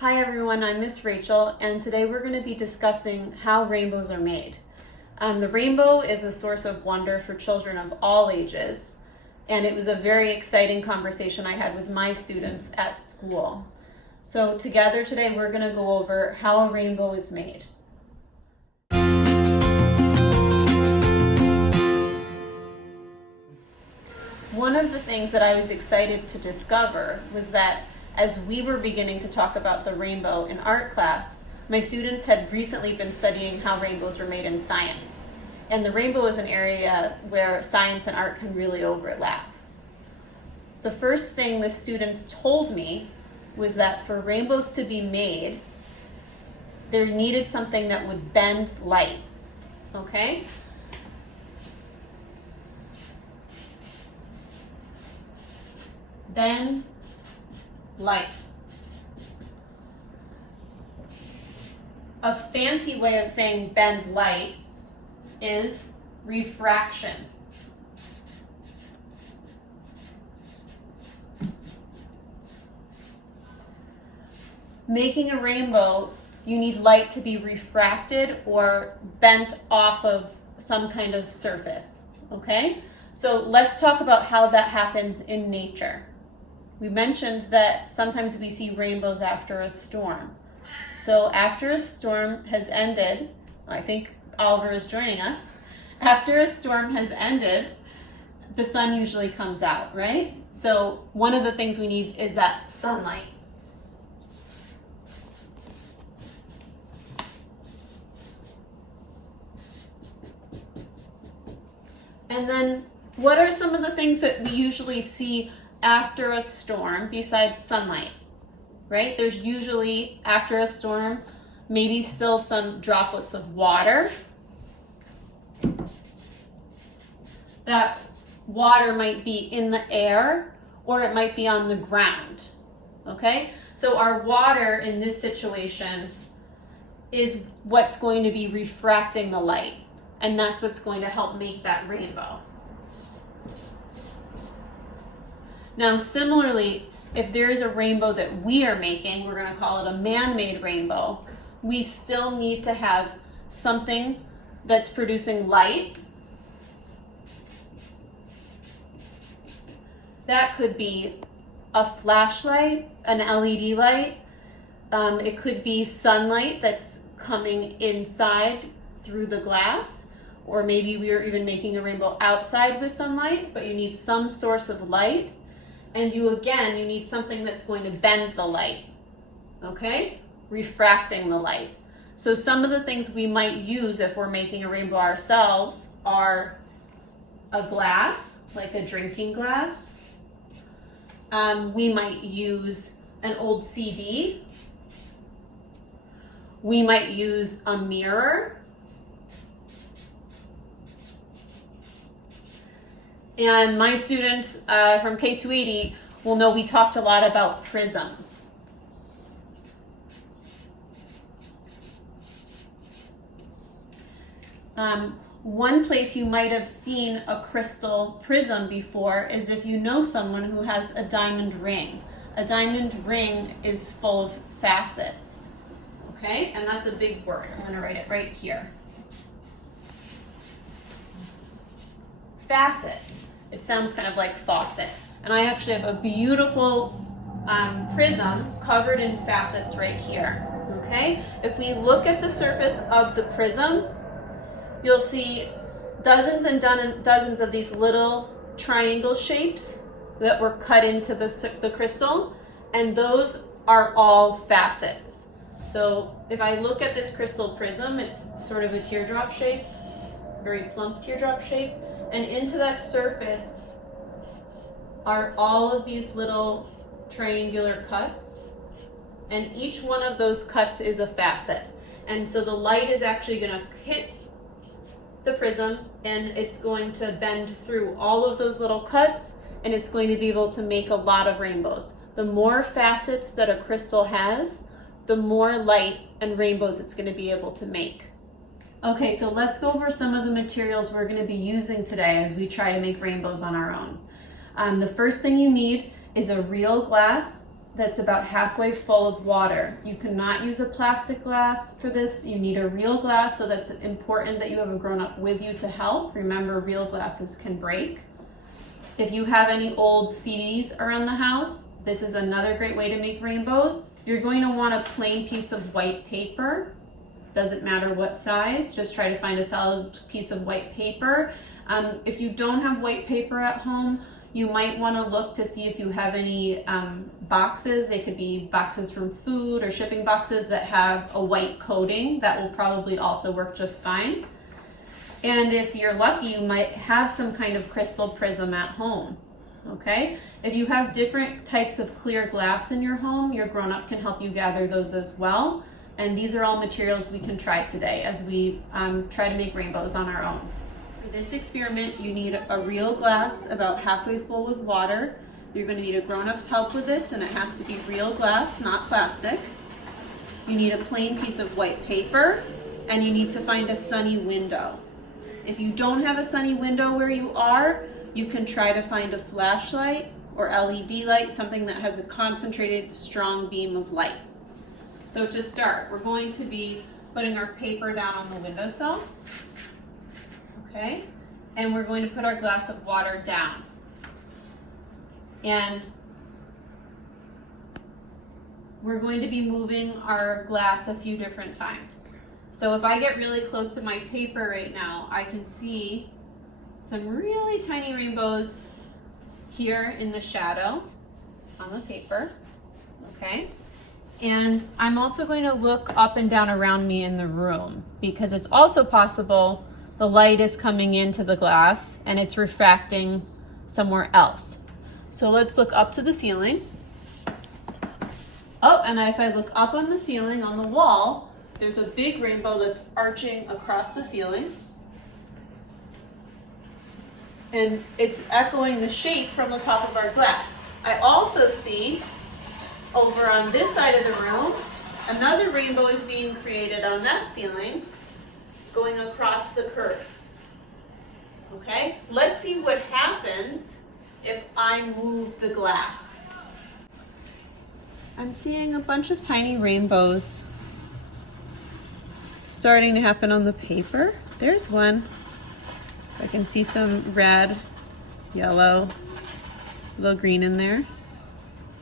Hi everyone, I'm Miss Rachel, and today we're going to be discussing how rainbows are made. The rainbow is a source of wonder for children of all ages, and it was a very exciting conversation I had with my students at school. So together today we're going to go over how a rainbow is made. One of the things that I was excited to discover was that as we were beginning to talk about the rainbow in art class, my students had recently been studying how rainbows were made in science. And the rainbow is an area where science and art can really overlap. The first thing the students told me was that for rainbows to be made, there needed something that would bend light, okay? Bend light. A fancy way of saying bend light is refraction. Making a rainbow, you need light to be refracted or bent off of some kind of surface, okay? So let's talk about how that happens in nature. We mentioned that sometimes we see rainbows after a storm. So after a storm has ended, I think Oliver is joining us. After a storm has ended, the sun usually comes out, right? So one of the things we need is that sunlight. And then what are some of the things that we usually see after a storm besides sunlight, right? There's usually, after a storm, maybe still some droplets of water. That water might be in the air or it might be on the ground, okay? So our water in this situation is what's going to be refracting the light, and that's what's going to help make that rainbow. Now, similarly, if there is a rainbow that we are making, we're going to call it a man-made rainbow, we still need to have something that's producing light. That could be a flashlight, an LED light. It could be sunlight that's coming inside through the glass, or maybe we are even making a rainbow outside with sunlight, but you need some source of light. And you need something that's going to bend the light, okay? Refracting the light. So some of the things we might use if we're making a rainbow ourselves are a glass, like a drinking glass. We might use an old CD. We might use a mirror. And my students from K280 will know we talked a lot about prisms. One place you might have seen a crystal prism before is if you know someone who has a diamond ring. A diamond ring is full of facets, okay? And that's a big word. I'm gonna write it right here. Facets. It sounds kind of like faucet. And I actually have a beautiful prism covered in facets right here, okay? If we look at the surface of the prism, you'll see dozens and dozens of these little triangle shapes that were cut into the crystal, and those are all facets. So if I look at this crystal prism, it's sort of a teardrop shape, very plump teardrop shape. And into that surface are all of these little triangular cuts. And each one of those cuts is a facet. And so the light is actually going to hit the prism and it's going to bend through all of those little cuts, and it's going to be able to make a lot of rainbows. The more facets that a crystal has, the more light and rainbows it's going to be able to make. Okay, so let's go over some of the materials we're going to be using today as we try to make rainbows on our own. The first thing you need is a real glass that's about halfway full of water. You cannot use a plastic glass for this. You need a real glass, so that's important that you have a grown-up with you to help. Remember, real glasses can break. If you have any old CDs around the house, this is another great way to make rainbows. You're going to want a plain piece of white paper. Doesn't matter what size, just try to find a solid piece of white paper. If you don't have white paper at home, you might want to look to see if you have any boxes. They could be boxes from food or shipping boxes that have a white coating. That will probably also work just fine. And if you're lucky, you might have some kind of crystal prism at home. Okay? If you have different types of clear glass in your home, your grown-up can help you gather those as well. And these are all materials we can try today as we try to make rainbows on our own. For this experiment, you need a real glass about halfway full with water. You're going to need a grown-up's help with this, and it has to be real glass, not plastic. You need a plain piece of white paper, and you need to find a sunny window. If you don't have a sunny window where you are, you can try to find a flashlight or LED light, something that has a concentrated, strong beam of light. So to start, we're going to be putting our paper down on the windowsill. Okay, and we're going to put our glass of water down. And we're going to be moving our glass a few different times. So if I get really close to my paper right now, I can see some really tiny rainbows here in the shadow on the paper. Okay, and I'm also going to look up and down around me in the room, because it's also possible the light is coming into the glass and it's refracting somewhere else. So let's look up to the ceiling. Oh, and if I look up on the ceiling, on the wall, there's a big rainbow that's arching across the ceiling. And it's echoing the shape from the top of our glass. I also see over on this side of the room, another rainbow is being created on that ceiling, going across the curve. Okay, let's see what happens if I move the glass. I'm seeing a bunch of tiny rainbows starting to happen on the paper. There's one. I can see some red, yellow, little green in there.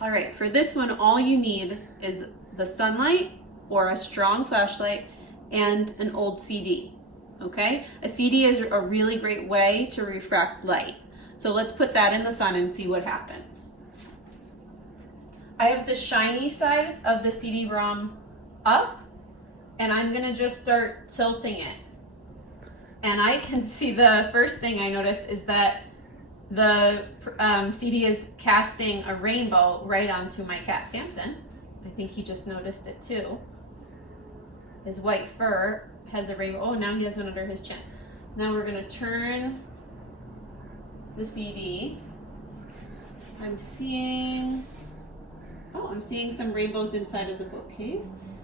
All right, for this one, all you need is the sunlight or a strong flashlight and an old CD, okay? A CD is a really great way to refract light. So let's put that in the sun and see what happens. I have the shiny side of the CD-ROM up, and I'm gonna just start tilting it. And I can see the first thing I notice is that the CD is casting a rainbow right onto my cat Samson. I think he just noticed it too. His white fur has a rainbow. Oh, now he has one under his chin. Now we're gonna turn the CD. I'm seeing some rainbows inside of the bookcase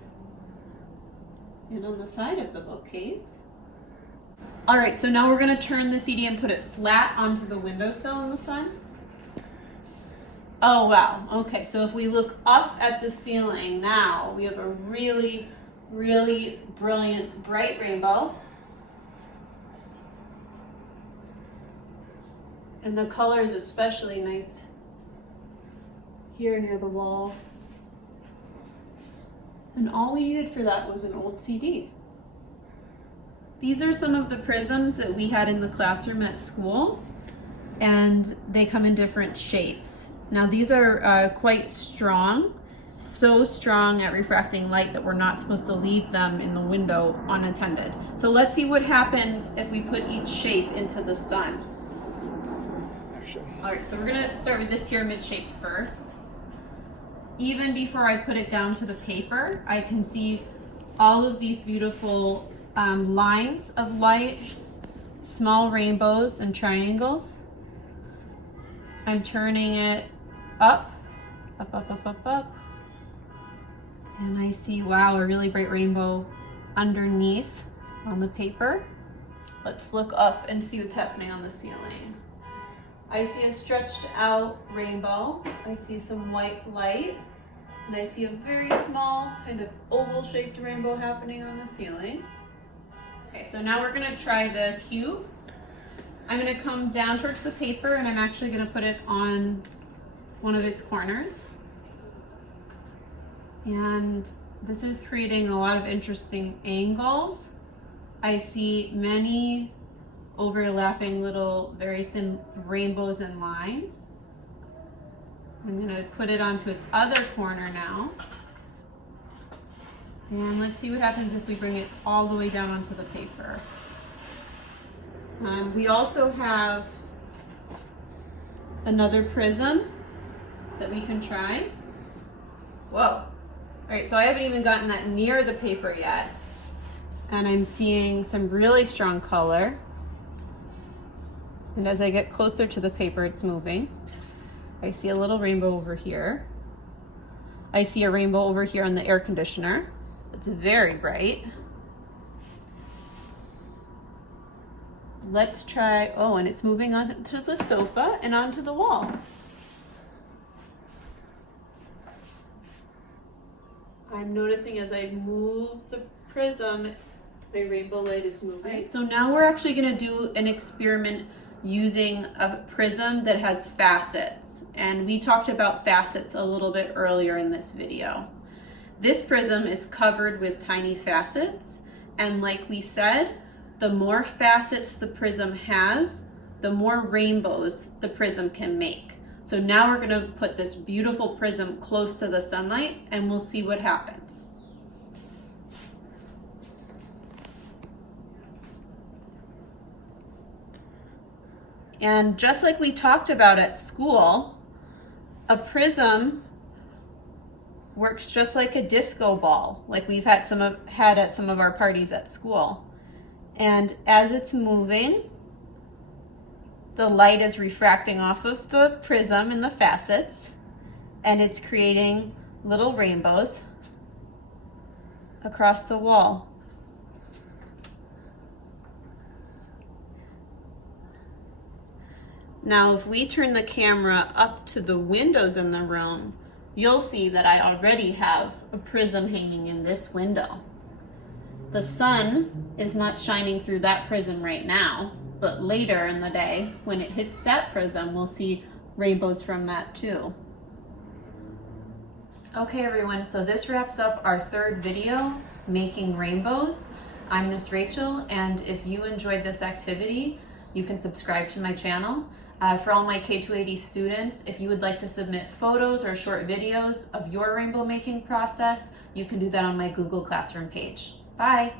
and on the side of the bookcase. All right, so now we're gonna turn the CD and put it flat onto the windowsill in the sun. Oh, wow, okay, so if we look up at the ceiling now, we have a really, really brilliant, bright rainbow. And the color is especially nice here near the wall. And all we needed for that was an old CD. These are some of the prisms that we had in the classroom at school, and they come in different shapes. Now these are quite strong, so strong at refracting light that we're not supposed to leave them in the window unattended. So let's see what happens if we put each shape into the sun. All right, so we're gonna start with this pyramid shape first. Even before I put it down to the paper, I can see all of these beautiful lines of light, small rainbows and triangles. I'm turning it up, up, up, up, up, up. And I see, wow, a really bright rainbow underneath on the paper. Let's look up and see what's happening on the ceiling. I see a stretched out rainbow. I see some white light. And I see a very small kind of oval shaped rainbow happening on the ceiling. Okay, so now we're gonna try the cube. I'm gonna come down towards the paper and I'm actually gonna put it on one of its corners. And this is creating a lot of interesting angles. I see many overlapping little very thin rainbows and lines. I'm gonna put it onto its other corner now. And let's see what happens if we bring it all the way down onto the paper. We also have another prism that we can try. Whoa. All right, so I haven't even gotten that near the paper yet. And I'm seeing some really strong color. And as I get closer to the paper, it's moving. I see a little rainbow over here. I see a rainbow over here on the air conditioner. It's very bright. Let's try, oh, and it's moving onto the sofa and onto the wall. I'm noticing as I move the prism, my rainbow light is moving. Right, so now we're actually gonna do an experiment using a prism that has facets. And we talked about facets a little bit earlier in this video. This prism is covered with tiny facets. And like we said, the more facets the prism has, the more rainbows the prism can make. So now we're gonna put this beautiful prism close to the sunlight and we'll see what happens. And just like we talked about at school, a prism works just like a disco ball, like we've had at some of our parties at school. And as it's moving, the light is refracting off of the prism and the facets, and it's creating little rainbows across the wall. Now, if we turn the camera up to the windows in the room, you'll see that I already have a prism hanging in this window. The sun is not shining through that prism right now, but later in the day, when it hits that prism, we'll see rainbows from that too. Okay everyone, so this wraps up our third video, making rainbows. I'm Miss Rachel, and if you enjoyed this activity, you can subscribe to my channel. For all my K280 students, if you would like to submit photos or short videos of your rainbow making process, you can do that on my Google Classroom page. Bye!